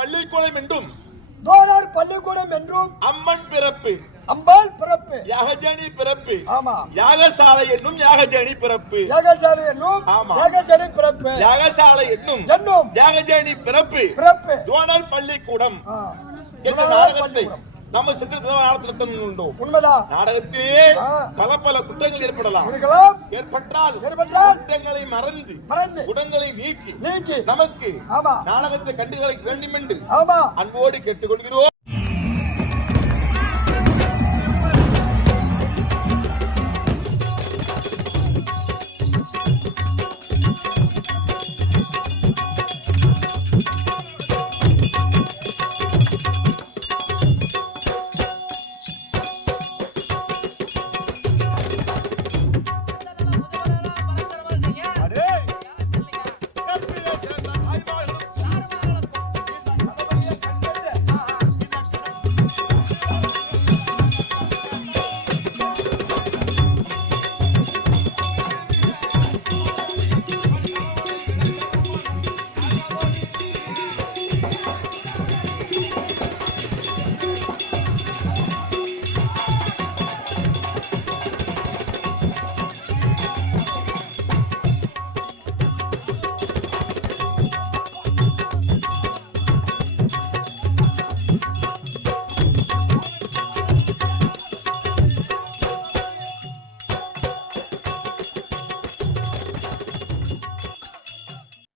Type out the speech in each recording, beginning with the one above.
பள்ளிக்கூடம் என்றும் பள்ளிக்கூடம் என்றும் அம்மன் பிறப்பு அம்பாள் பிறப்பு யாகஜனி பிறப்பு ஆமா யாகசாலை என்னும் யாகஜனி பிறப்பு யாகசாலை என்னும் யாகஜனி பிறப்பு யாகசாலை என்னும் யாகஜனி பிறப்பு துவானர் பள்ளிக்கூடம் என்ற நாடகத்தை நம்ம உண்மைதான். நாடகத்திலே பல குற்றங்கள் ஏற்படலாம். ஏற்பட்டால் குற்றங்களை மறந்து குணங்களை நீக்கி நமக்கு நாடகத்தை கண்டுகளிக்க வேண்டும் என்று அன்போடு கேட்டுக்கொள்கிறோம்.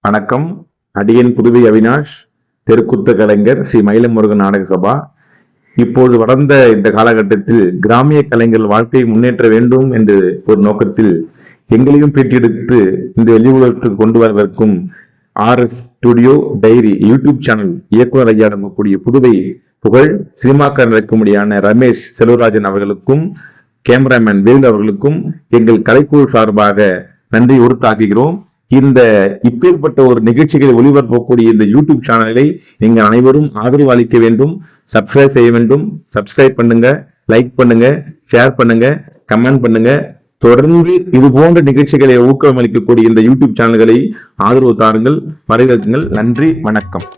வணக்கம். அடியன் புதுவை அவினாஷ், தெருக்குத்த கலைஞர், ஸ்ரீ மயிலமுருகன் நாடக சபா. இப்போது வளர்ந்த இந்த காலகட்டத்தில் கிராமிய கலைஞர்கள் வாழ்க்கையை முன்னேற்ற வேண்டும் என்று ஒரு நோக்கத்தில் எங்களையும் பேட்டியெடுத்து இந்த வெளி உலகத்துக்கு கொண்டு வருவதற்கும் RS studio diary YouTube channel இயக்குனர் ஐயா கூடிய புதுவை புகழ் சினிமாக்காரர் இருக்கும்படியான ரமேஷ் செல்வராஜன் அவர்களுக்கும் கேமராமேன் வேல் அவர்களுக்கும் எங்கள் கலைக்குழு சார்பாக நன்றி உறுத்தாக்குகிறோம். இந்த இப்பேற்பட்ட ஒரு நிகழ்ச்சிகளை ஒளிபரப்பக்கூடிய இந்த யூடியூப் சேனலை நீங்கள் அனைவரும் ஆதரவு அளிக்க வேண்டும், சப்ஸ்கிரைப் செய்ய வேண்டும். சப்ஸ்கிரைப் பண்ணுங்க, லைக் பண்ணுங்க, ஷேர் பண்ணுங்க, கமெண்ட் பண்ணுங்க. தொடர்ந்து இது போன்ற நிகழ்ச்சிகளை ஊக்கமளிக்கக்கூடிய இந்த யூடியூப் சேனல்களை ஆதரவு தாருங்கள், வரவேற்குங்கள். நன்றி, வணக்கம்.